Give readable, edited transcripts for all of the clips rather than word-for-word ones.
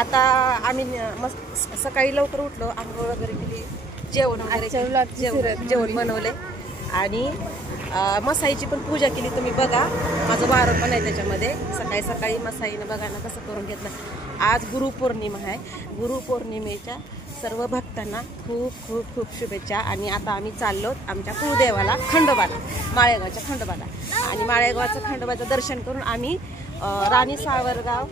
आता आम्ही मस्त सकाळी लवकर उठलो, आंघोळ वगैरे केली, जेवण वगैरे जेवण बनवले आणि मसाईची पण पूजा केली. तुम्ही बघा, माझं वारं पण आहे त्याच्यामध्ये. सकाळी सकाळी मसाईनं बघा ना कसं करून घेतलं. आज गुरुपौर्णिमा आहे. गुरुपौर्णिमेच्या सर्व भक्तांना खूप खूप खूप शुभेच्छा. आणि आता आम्ही चाललो आमच्या कुळदेवाला, खंडोबाला, माळेगावच्या खंडोबाला. आणि माळेगावचं खंडोबाचं दर्शन करून आम्ही राणी सावरगाव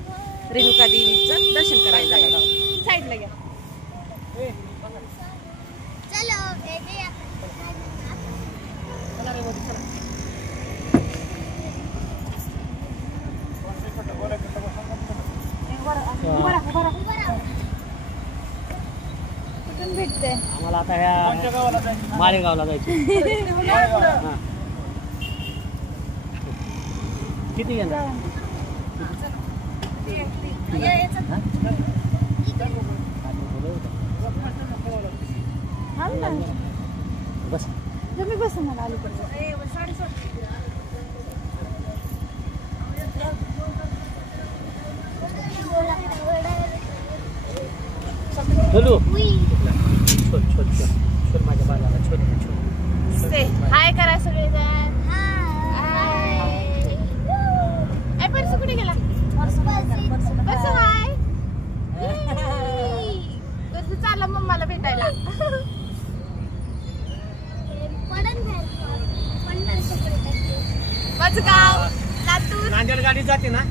रेणुका देवीचं दर्शन करायला जाणार आहोत. साईडला घ्या. कुठून भेटते आम्हाला आता ह्या माळेगावला जायचं. किती घेणार? बस तुम्ही बसा मला अलीकडे. चलो छोट छोट छोट माझ्या बाजाला छोट छोट हाय करा सगळेजण. हाय परसू कुठे गेला? परसू हाय. परसू चालला मम्माला भेटायला. माझं गाव लातूर. नांदेड गाडी जाते ना.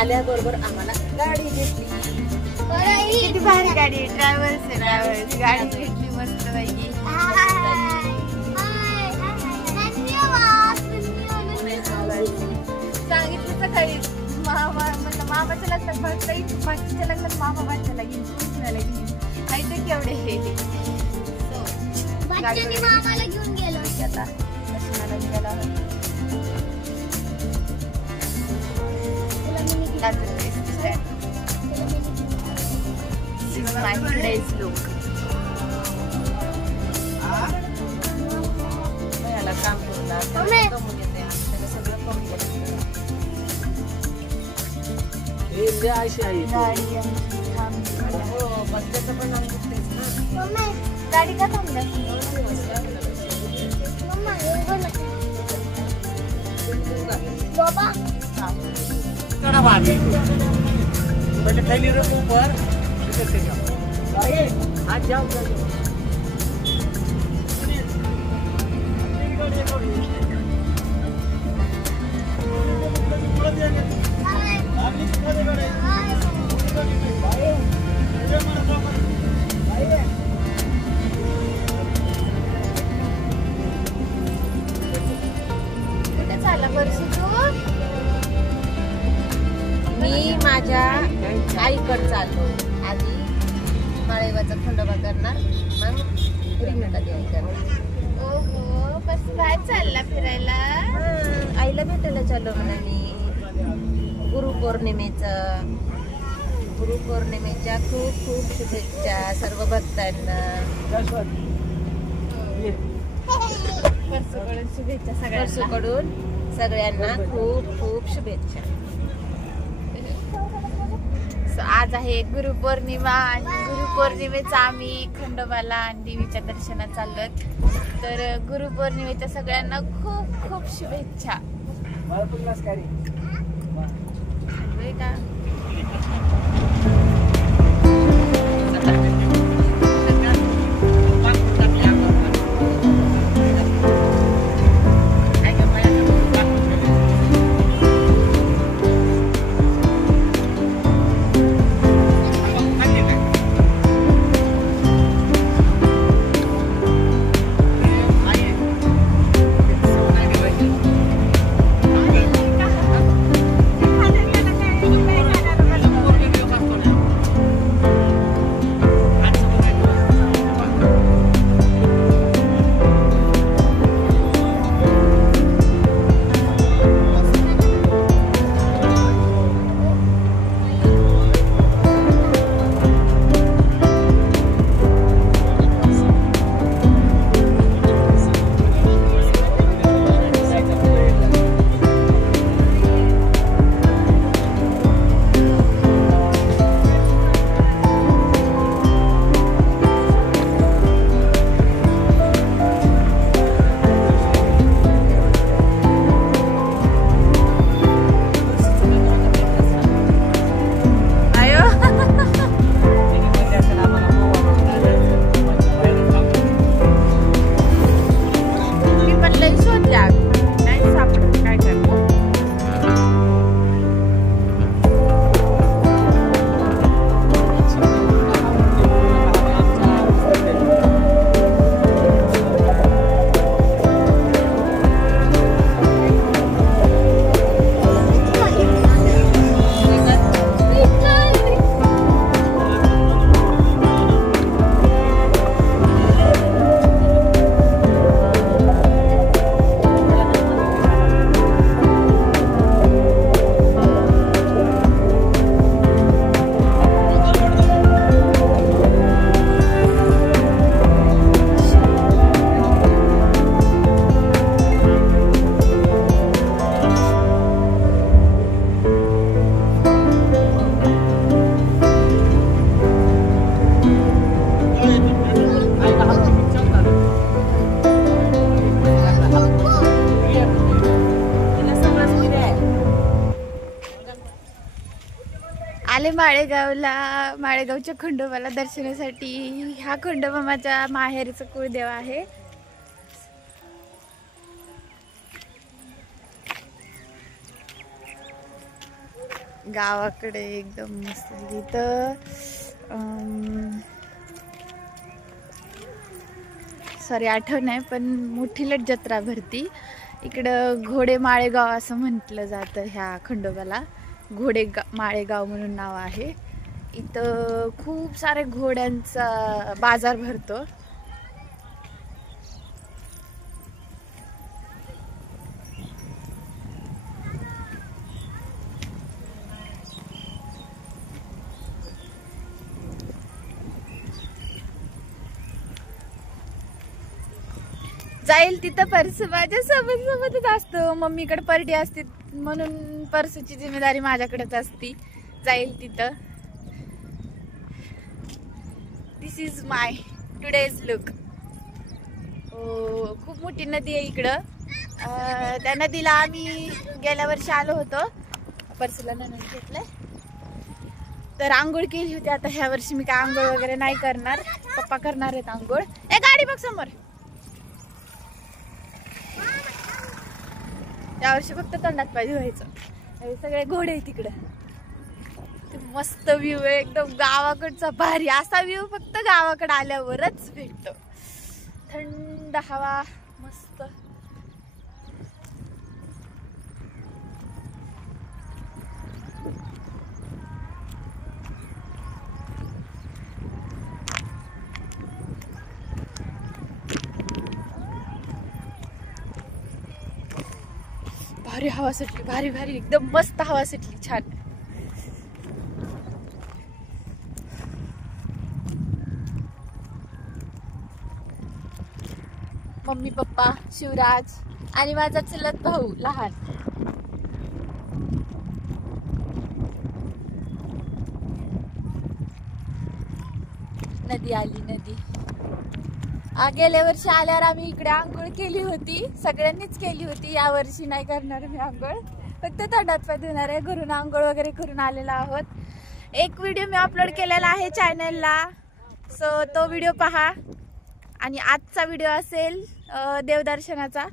आल्याबरोबर आम्हाला गाडी भेटली. किती भारी गाडी. ड्रायव्हर गाडी भेटली मस्त पैकी. सांगितलं सकाळी मामाच्या लग्नात भाषेच्या लग्नात मामा भाषेला घेऊन पुण्याला घेऊन ऐकते केवढे मामाला घेऊन गेलो आता दर्शनाला निघाला. काम करून सगळं करून गाडी का थांबल्या? पहले थैली रख ऊपर, आज जाओ मी माझ्या आईकडे चाललो. आधी माळेगावचा खंडोबा करणार, मग रेणुका देवी करणार. ओहो, बस काय चालला फिरायला? आईला भेटायला चाललो म्हणा मी. गुरुपौर्णिमेच्या खूप खूप शुभेच्छा सर्व भक्तांना. परसूकडून सगळ्यांना खूप खूप शुभेच्छा. आज आहे गुरुपौर्णिमा आणि गुरुपौर्णिमेचा आम्ही खंडोबाला आणि देवीच्या दर्शनात चाललोत. तर गुरुपौर्णिमेच्या सगळ्यांना खूप खूप शुभेच्छा. का आले माळेगावच्या खंडोबाला दर्शनासाठी. हा खंडोबा माझ्या माहेरचा कुळदेव आहे. गावाकडे एकदम मस्त. इथं सॉरी आठवण नाही पण मोठीलट जत्रा भरती. इकडं घोडे माळेगाव असं म्हटलं जातं ह्या खंडोबाला. माळेगाव म्हणून नाव आहे. इथं खूप सारे घोड्यांचा बाजार भरतो. जाईल तिथं पर्स माझ्या सोबतच असतो. मम्मीकडे पार्टी असते म्हणून पर्सची जिम्मेदारी माझ्याकडेच असती. जाईल तिथं. दिस इज माय टुडेज लुक. खूप मोठी नदी आहे इकडं. त्या नदीला आम्ही गेल्या वर्षी आलो होतो. पर्सला ननद घेतलंय तर आंघोळ केली होती. आता ह्या वर्षी मी काय आंघोळ वगैरे नाही करणार. पप्पा करणार आहेत आंघोळ. गाडी बघ समोर. यावर्षी फक्त तोंडात पाहिजे व्हायचं. सगळे घोडे आहे तिकडे. मस्त व्ह्यू आहे एकदम गावाकडचा भारी. असा व्ह्यू फक्त गावाकडे आल्यावरच भेटतो. थंड हवा मस्त. भारी हवा सुटली. भारी भारी एकदम मस्त हवा सुटली. छान. मम्मी पप्पा शिवराज आणि माझा चुलत भाऊ लहान. नदी आली नदी. गेल्या वर्षी आल्यावर आम्ही इकडे आंघोळ केली होती, सगळ्यांनीच केली होती. या वर्षी नाही करणार मी आंघोळ, फक्त तोंडात पाय धुणार आहे. घरून आंघोळ वगैरे करून आलेलो आहोत. एक व्हिडिओ मी अपलोड केलेला आहे चॅनलला, सो तो व्हिडिओ पहा. आणि आजचा व्हिडिओ असेल देवदर्शनाचा.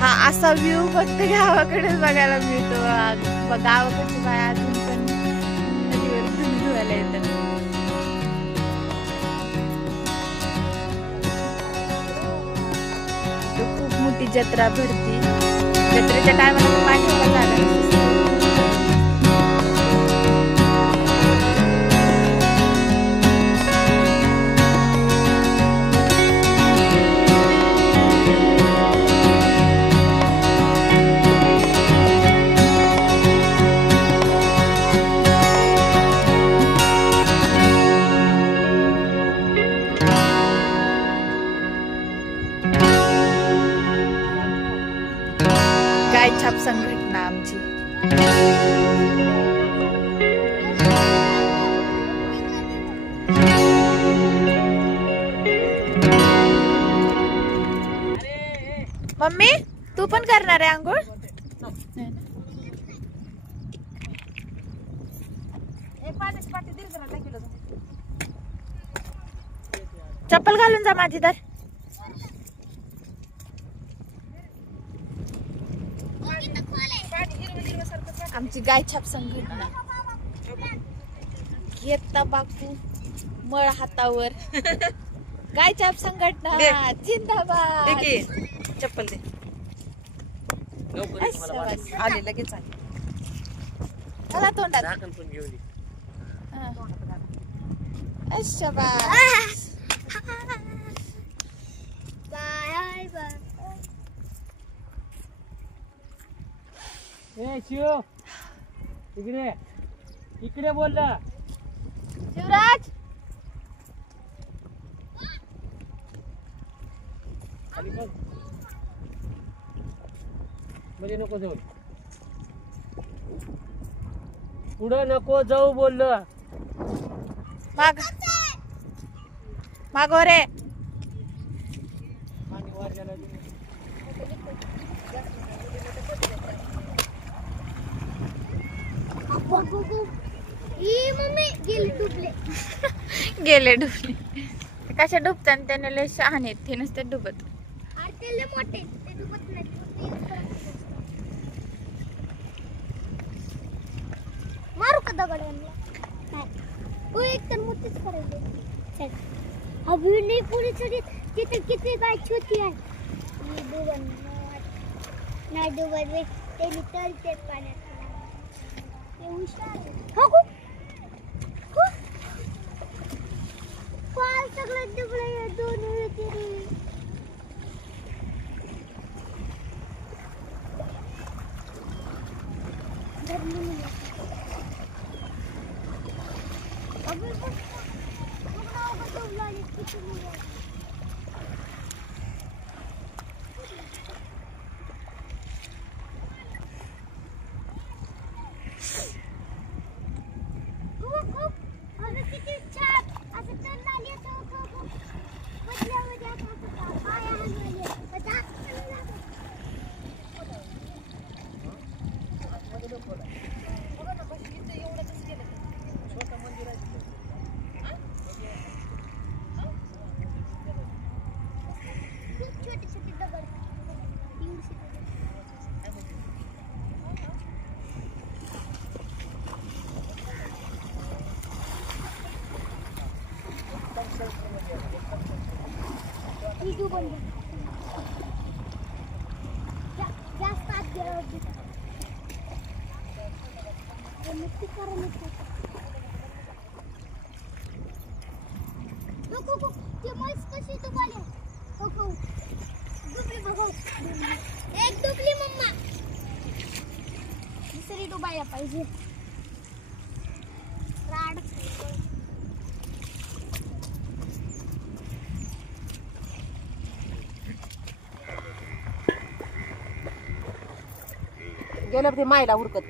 हा असा व्ह्यू फक्त गावाकडेच बघायला मिळतो. गावाकडची बाय अजून पण नदीवर धुवायला येतात. खूप मोठी जत्रा भरती. जत्रेच्या टायमाला पाठीला झाला. छाप संघटना आमची. मम्मी तू पण करणार आहे आंघोळ? चप्पल घालून जा माझी तर. आमची गायछाप संघटना. घेता बापू मळ हातावर. गायछाप संघटना जिंदाबाद. चप्पल दे. आले लगेच आले. चला तोंडात. शिव इकडे इकडे बोलला शिवराज. म्हणजे नको जाऊ, पुढे नको जाऊ बोललं. माग मागो रे. गेले डुबले. कशा डुबतात त्याने लय शहाणे आहेत. ते नसते डुबत. मारू का दगड नाही एक तर मोठीच करायची. अभी नाही पुरी छोटी तिथे किती गाय छोटी आहे. नाही डुबत रे ते तळते पाण्यात. पाल सगळं डुबलं. दोन होते रे. किती छान असं तर कोण जास्त आत गेल्यावर मुक्ती करा मुक्ती नको ते म्हैस कशी दुबाली नको दुबली बघा एक दुबली मम्मा दुसरी दुबायला पाहिजे राड गेलं ते मायला उरकत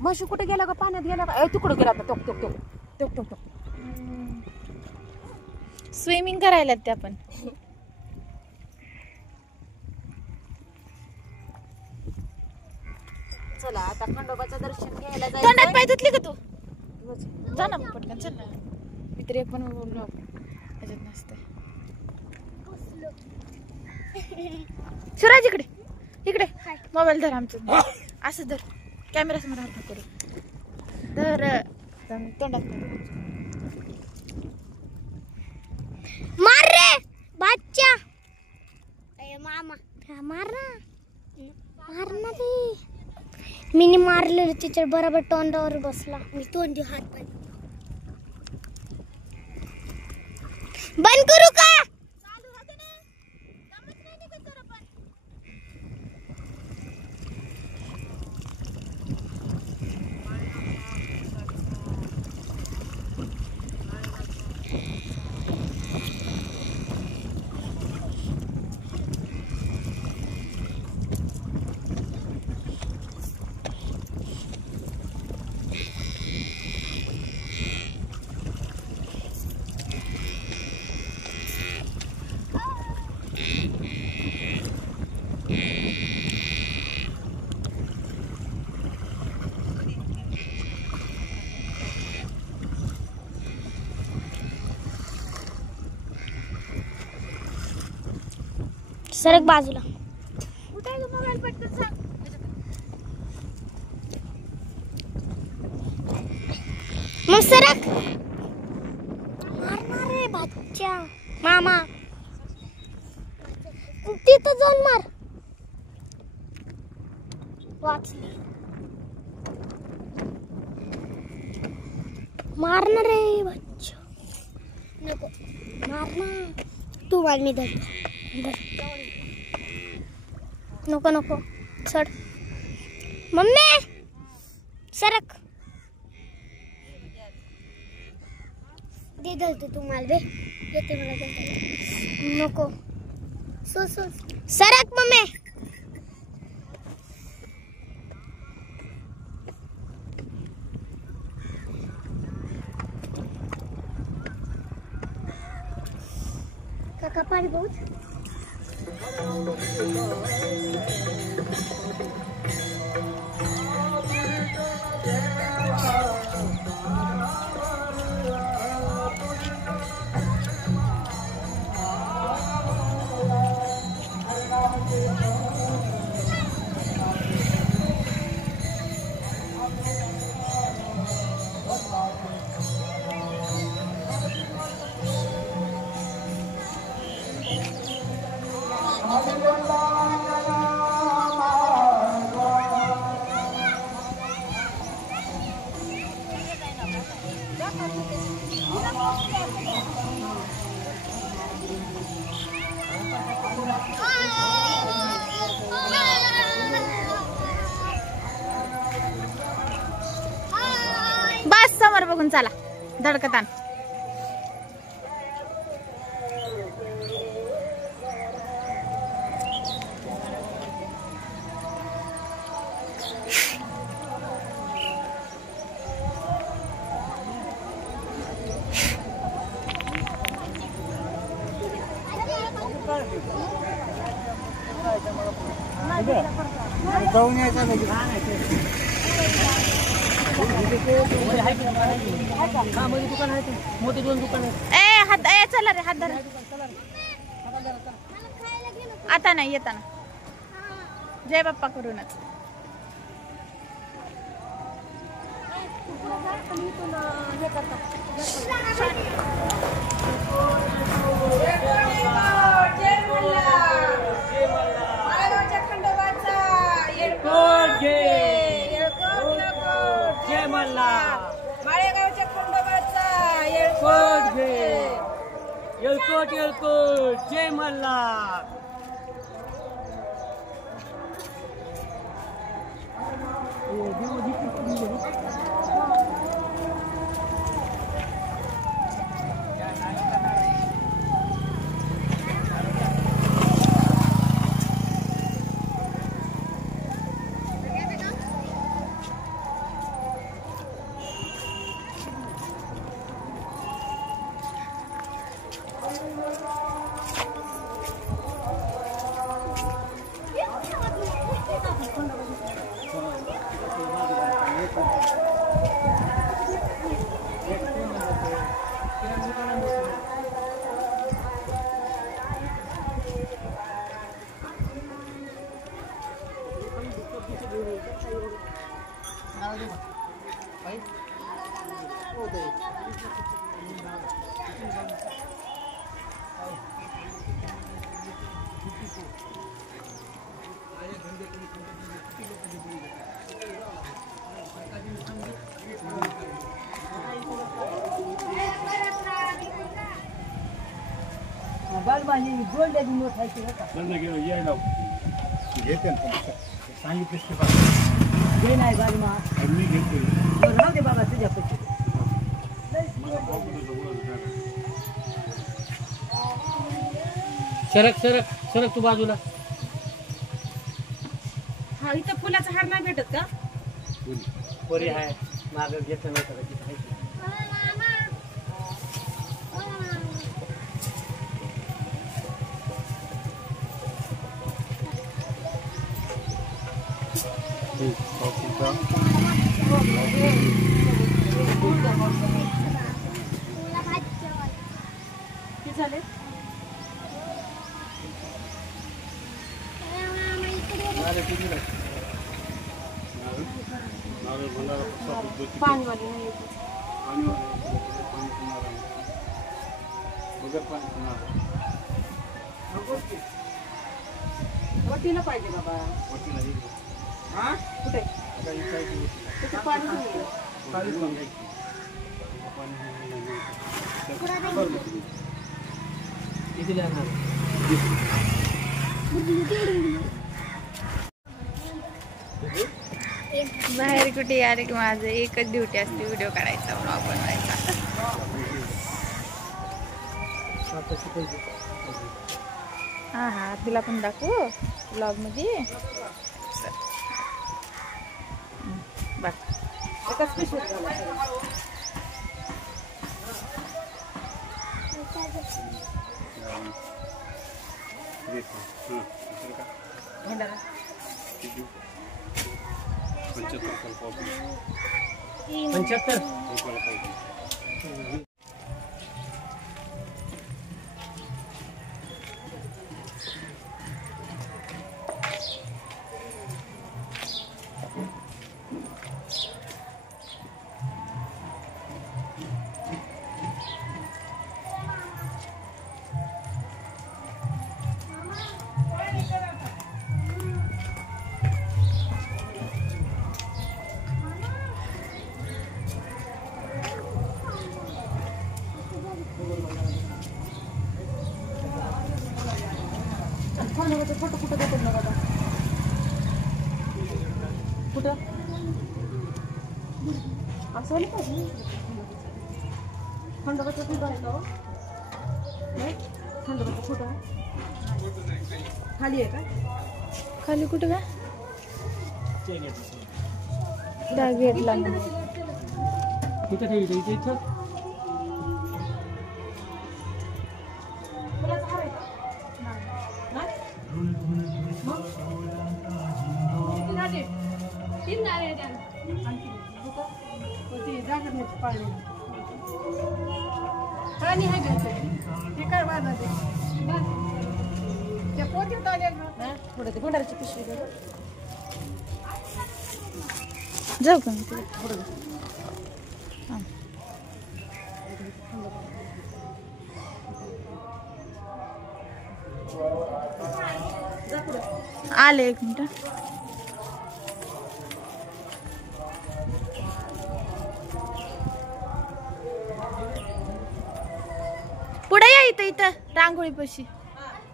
म्हशी कुठे गेला ग पाण्यात गेला का तिकडं गेला टोक टोक टोक टोक टोक टोक स्विमिंग करायला त्या पण चला आता खंडोबाचं दर्शन घ्यायला तोंडात जायचं पाय धुतली का तू जा ना मग पटकन चल ना मी तर एक पण बोललो आपण त्याच्यात नसते शिराज इकडे इकडे मोबाईल धर आमचं असं धर कॅमेरा समोर हात नको करू धर तोंडात मार रे बच्चा ए मामा मार ना रे मी मारलेलं तिच्या बरोबर तोंडावर बसला मी तोंडी हात बंद करू का सरक बाजूला कुठे आहे मोबाईल पटकन सांग मग सरक मारणार रे बच्चा मामा तिथं जाऊन मार वाचली मारणार रे बच्चा नको मारणार तू मार मी धरतो नको नको चढ मम्मी सरक दे धरते तू माल बे येते मला धरता नको सो सरक मम्मी काका पाणी बहुत बस समोर बघून चला धडकतान जाऊन यायचं दुकान आहे मोठे 2 दुकान आहेत ए हात ए चला रे हात धरा आता नाही येताना जय बाप्पा करूनच हे करतात तेलकट जय मल्हार. बालबाजी गोल्ड नोट आहे की होता घे नाही बालमा राहू दे बाबा तुझ्या पैसे सरक सरक सरक तू बाजूला. हा इथं फुलाचा हार नाही भेटत का? पोरी आहे माग घेत नव्हतं तिथं आहे. किती झाले? पाणीवाली नाही येत. वटीला पाहिजे बाबा. कुठे कुठे पाणी नाही. किती लागणार? बाहेर कुठे यार की माझं एकच ड्युटी असते व्हिडिओ काढायचा ब्लॉग बनवायचा. हा हा तुला पण दाखवू ब्लॉग मध्ये बघ. एकच पिशवीत घाला. भंडारा 75. फोटो कुठं देतात ना बाबा? कुठं असं नाही पाहिजे. खंडोबाचा फोटो आहे का? नाही खंडोबाचा फोटो खाली आहे का? खाली कुठं का त्या गेटला कुठं ठेवली इथं? थोडं ते भंडाराची पिशवी दे. जाऊ का मी तुला? आले एक मिनिट. पुढे या इथं इथं रांगोळी पशी.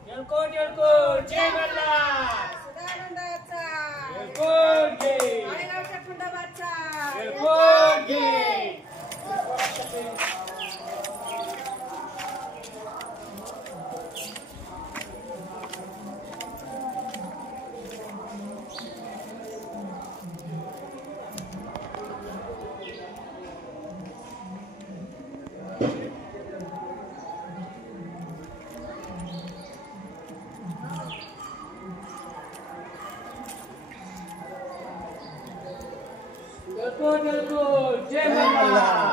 येळकोट येळकोट जय मल्हार. सदानंदाचा येळकोट जय. माळेगावच्या खंडोबाचा येळकोट जय. येळकोट येळकोट जय मल्हार.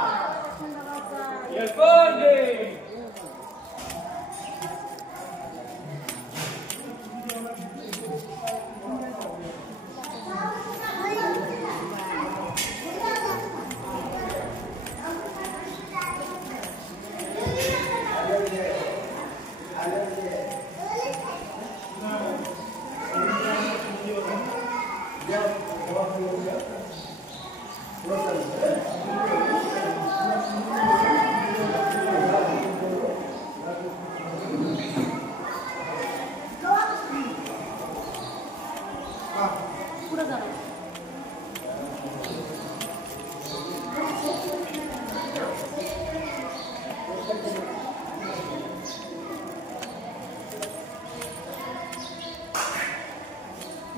येळकोट जय.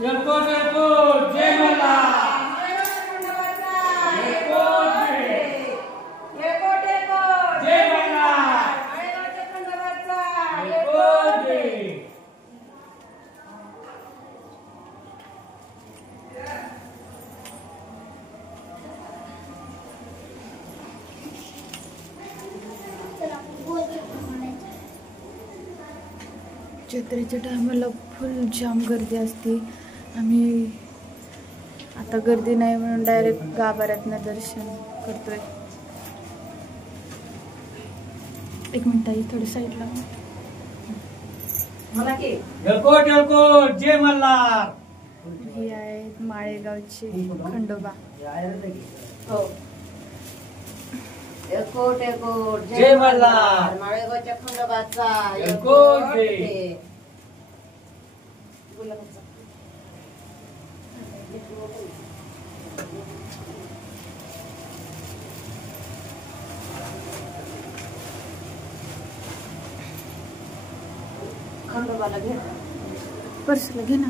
येळकोट येळकोट जय मल्हार. येळकोट जय. येळकोट येळकोट जय मल्हार. माळेगावच्या खंडोबाचा येळकोट जय. जत्रेच्या टायमाला फुल जाम गर्दी असते. आम्ही आता गर्दी नाही म्हणून डायरेक्ट गाभाऱ्यातनं दर्शन करतोय. एक मिनिट आई, थोडी साईडला. मला की येळकोट येळकोट जय मल्हार. ही आहे माळेगावचे खंडोबा. हो येळकोट येळकोट जय मल्हार. माळेगावच्या खंडोबाचा येळकोट जय. जय. बोला बच्चा. खंडोबाला घे पर्सला घे ना.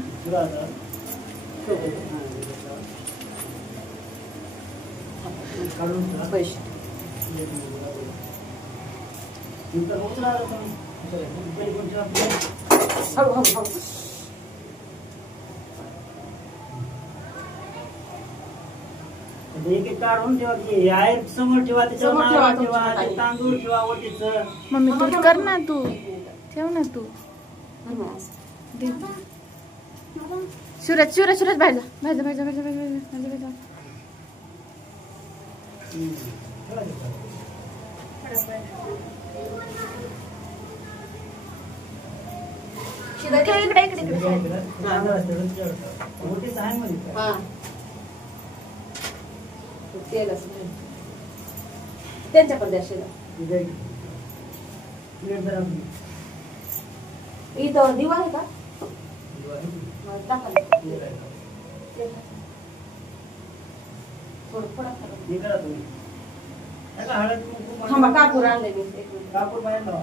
पैसे हळू हळू हळू. एक एक काढून ठेवा की आहे समोर ठेवा, त्याच्यावर समोर ठेवा, नारळ ठेवा, तुमच्या ते तांदूळ ठेवा वटीचं. मम्मी तू कर ना, तू ठेव ना. तू दे. सूरज सूरज सूरज बाहेर जा, बाहेर जा, बाहेर जा, बाहेर जा, बाहेर जा, बाहेर जा. इकडे इकडे इकडे. वटीचं आहे मध्ये. हा तेल असं त्यांच्या पण द्या शिला. इथं दिवा आहे का? दाखवा. थोडं थोडं हे करा तुम्ही. त्याला हळद कुंकू थांबा, कापूर आणले मी. एक मिनिट. कापूर बाहेर लावा.